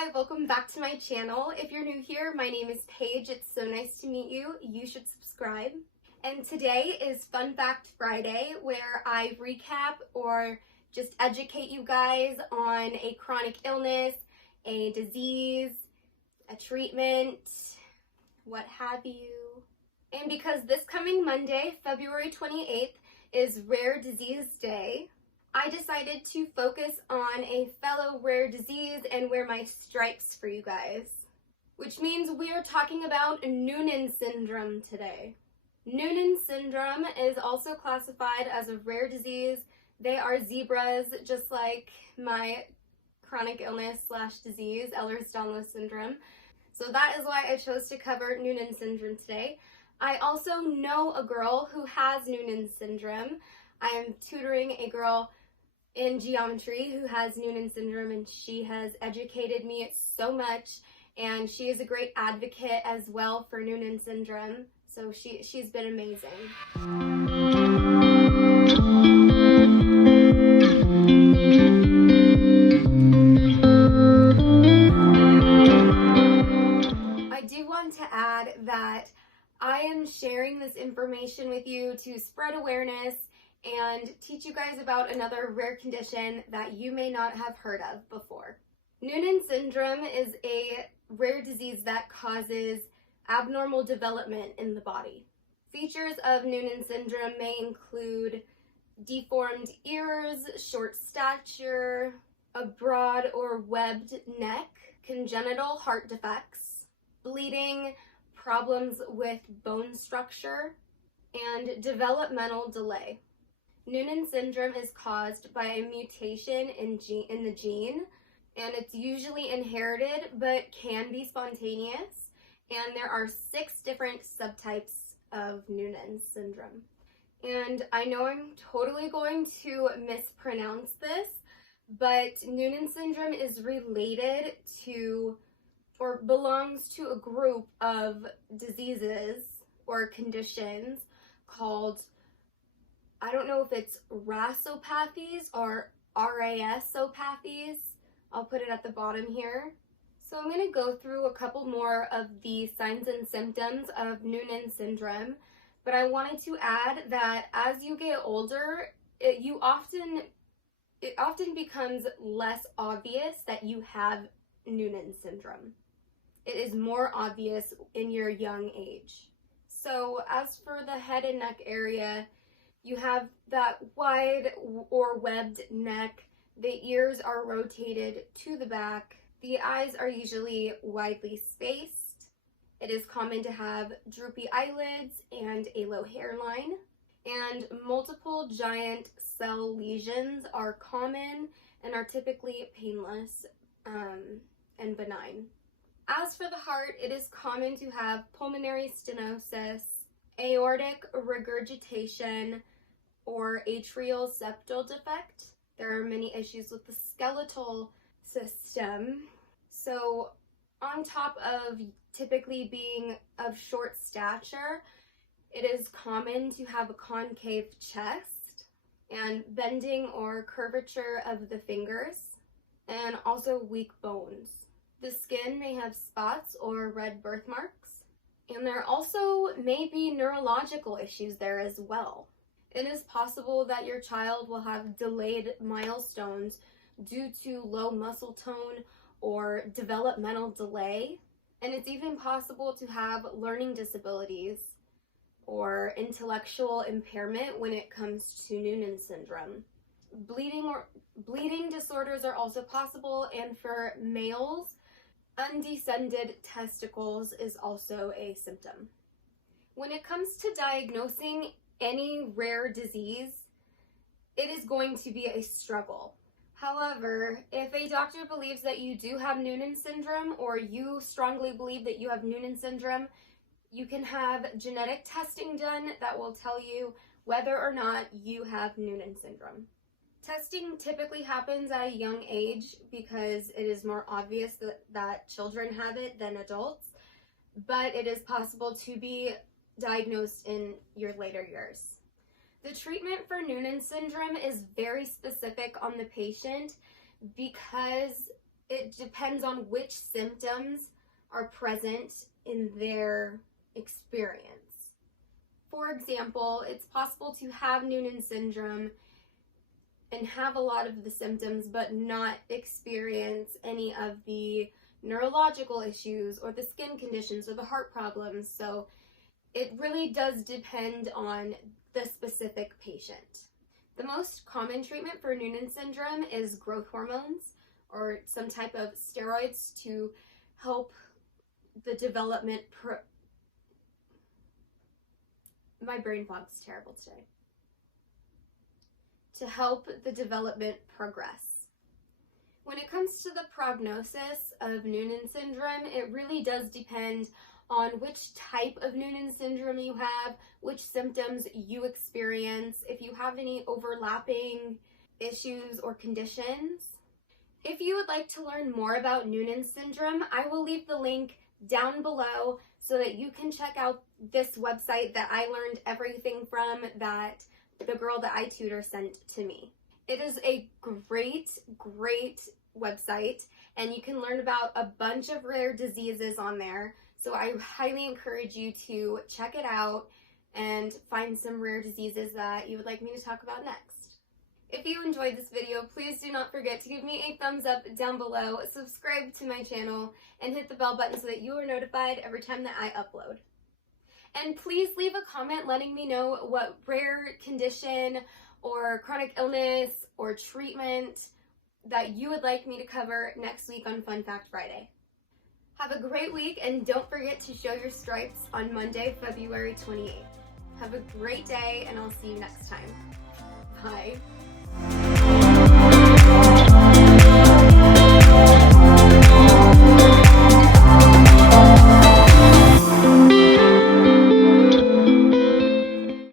Hi, welcome back to my channel. If you're new here, my name is Paige. It's so nice to meet you. You should subscribe. And today is Fun Fact Friday, where I recap or just educate you guys on a chronic illness, a disease, a treatment, what have you. And because this coming Monday, February 28th, is Rare Disease Day, I decided to focus on a fellow rare disease and wear my stripes for you guys, which means we are talking about Noonan Syndrome today. Noonan Syndrome is also classified as a rare disease. They are zebras, just like my chronic illness / disease, ehlers-danlos syndrome. So that is why I chose to cover Noonan Syndrome today. I also know a girl who has Noonan Syndrome. I am tutoring a girl in geometry who has Noonan Syndrome, and she has educated me so much, and she is a great advocate as well for Noonan Syndrome. So she's been amazing. I do want to add that I am sharing this information with you to spread awareness and teach you guys about another rare condition that you may not have heard of before. Noonan syndrome is a rare disease that causes abnormal development in the body. Features of Noonan syndrome may include deformed ears, short stature, a broad or webbed neck, congenital heart defects, bleeding, problems with bone structure, and developmental delay. Noonan syndrome is caused by a mutation in the gene, and it's usually inherited but can be spontaneous. And there are 6 different subtypes of Noonan syndrome. And I know I'm totally going to mispronounce this, but Noonan syndrome is related to or belongs to a group of diseases or conditions called, I don't know if it's rasopathies or rasopathies. I'll put it at the bottom here. So I'm going to go through a couple more of the signs and symptoms of Noonan syndrome, but I wanted to add that as you get older, it often becomes less obvious that you have Noonan syndrome. It is more obvious in your young age. So as for the head and neck area, you have that wide or webbed neck. The ears are rotated to the back. The eyes are usually widely spaced. It is common to have droopy eyelids and a low hairline. And multiple giant cell lesions are common and are typically painless and benign. As for the heart, it is common to have pulmonary stenosis, aortic regurgitation, or atrial septal defect. There are many issues with the skeletal system. So on top of typically being of short stature, it is common to have a concave chest and bending or curvature of the fingers, and also weak bones. The skin may have spots or red birthmarks, and there also may be neurological issues there as well. It is possible that your child will have delayed milestones due to low muscle tone or developmental delay, and it's even possible to have learning disabilities or intellectual impairment when it comes to Noonan syndrome. Bleeding disorders are also possible, and for males, undescended testicles is also a symptom. When it comes to diagnosing any rare disease, it is going to be a struggle. However, if a doctor believes that you do have Noonan syndrome, or you strongly believe that you have Noonan syndrome, you can have genetic testing done that will tell you whether or not you have Noonan syndrome. Testing typically happens at a young age because it is more obvious that children have it than adults, but it is possible to be diagnosed in your later years. The treatment for Noonan syndrome is very specific on the patient because it depends on which symptoms are present in their experience. For example, it's possible to have Noonan syndrome and have a lot of the symptoms but not experience any of the neurological issues or the skin conditions or the heart problems. So it really does depend on the specific patient. The most common treatment for Noonan syndrome is growth hormones or some type of steroids to help the development. My brain fog's terrible today. To help the development progress. When it comes to the prognosis of Noonan syndrome, it really does depend on which type of Noonan syndrome you have, which symptoms you experience, if you have any overlapping issues or conditions. If you would like to learn more about Noonan syndrome, I will leave the link down below so that you can check out this website that I learned everything from, that the girl that I tutor sent to me. It is a great website, and you can learn about a bunch of rare diseases on there. So I highly encourage you to check it out and find some rare diseases that you would like me to talk about next. If you enjoyed this video, please do not forget to give me a thumbs up down below, subscribe to my channel, and hit the bell button so that you are notified every time that I upload. And please leave a comment letting me know what rare condition or chronic illness or treatment that you would like me to cover next week on Fun Fact Friday. Have a great week, and don't forget to show your stripes on Monday, February 28th. Have a great day, and I'll see you next time. Bye.